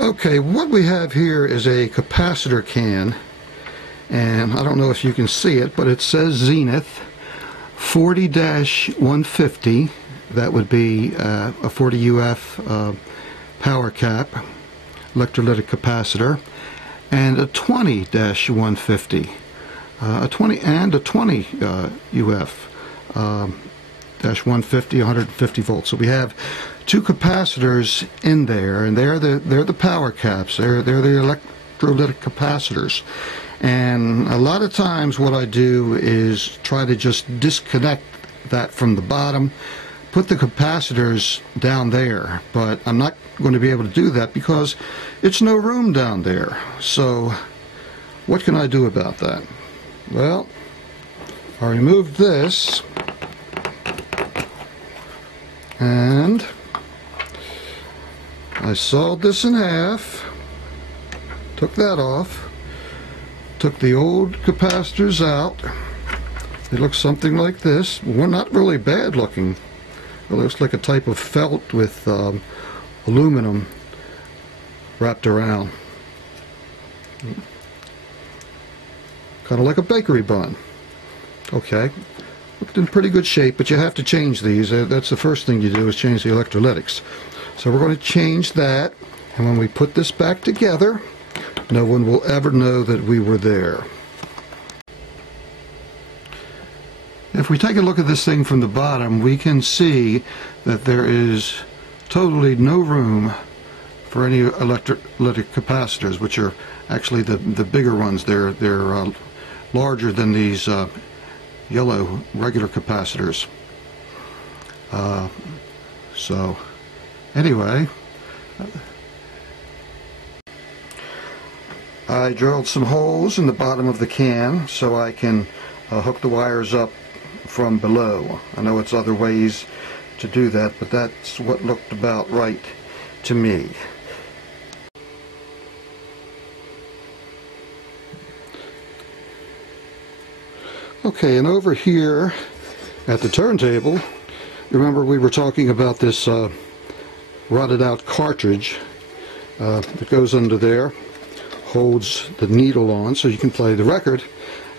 Okay, what we have here is a capacitor can, and I don't know if you can see it, but it says Zenith 40-150. That would be a 40 UF power cap electrolytic capacitor, and a 20-150, a 20 and a 20 UF dash 150, 150 volts. So we have two capacitors in there, and they're the power caps. They're the electrolytic capacitors. And a lot of times what I do is try to just disconnect that from the bottom, put the capacitors down there, but I'm not going to be able to do that because it's no room down there. So what can I do about that? Well, I removed this, and I sawed this in half, took that off, took the old capacitors out. They look something like this. Well, not really bad looking. It looks like a type of felt with aluminum wrapped around. Kind of like a bakery bun. Okay. Looked in pretty good shape, but you have to change these. That's the first thing you do, is change the electrolytics. So we're going to change that, and when we put this back together, no one will ever know that we were there. If we take a look at this thing from the bottom, we can see that there is totally no room for any electrolytic capacitors, which are actually the bigger ones. They're larger than these yellow regular capacitors. So anyway, I drilled some holes in the bottom of the can so I can hook the wires up from below. I know it's other ways to do that, but that's what looked about right to me. Okay, and over here at the turntable, remember we were talking about this rotted out cartridge that goes under there, holds the needle on so you can play the record.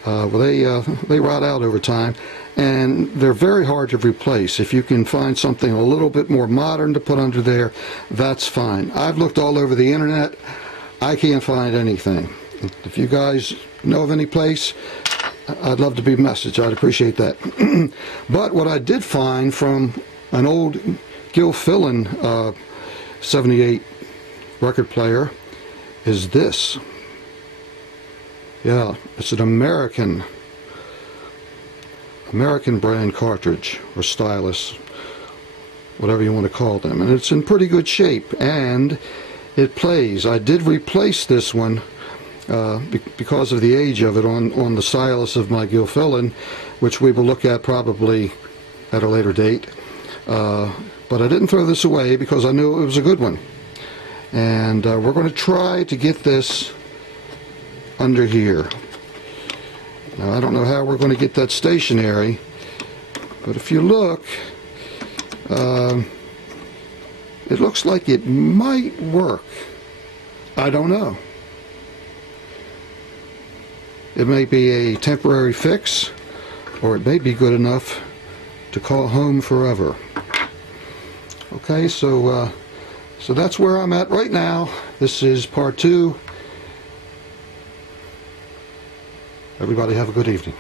Well, they rot out over time, and they're very hard to replace. If you can find something a little bit more modern to put under there, that's fine. I've looked all over the internet. I can't find anything. If you guys know of any place, I'd love to be messaged. I'd appreciate that. But what I did find from an old Gilfillan 78 record player is this. Yeah, it's an American brand cartridge or stylus, whatever you want to call them, and it's in pretty good shape, and it plays. I did replace this one because of the age of it on the stylus of my Gilfillan, which we will look at probably at a later date. But I didn't throw this away because I knew it was a good one, and we're going to try to get this under here. Now, I don't know how we're going to get that stationary, but if you look, it looks like it might work. I don't know. It may be a temporary fix, or it may be good enough to call home forever. Okay, so that's where I'm at right now. This is part 2. Everybody have a good evening.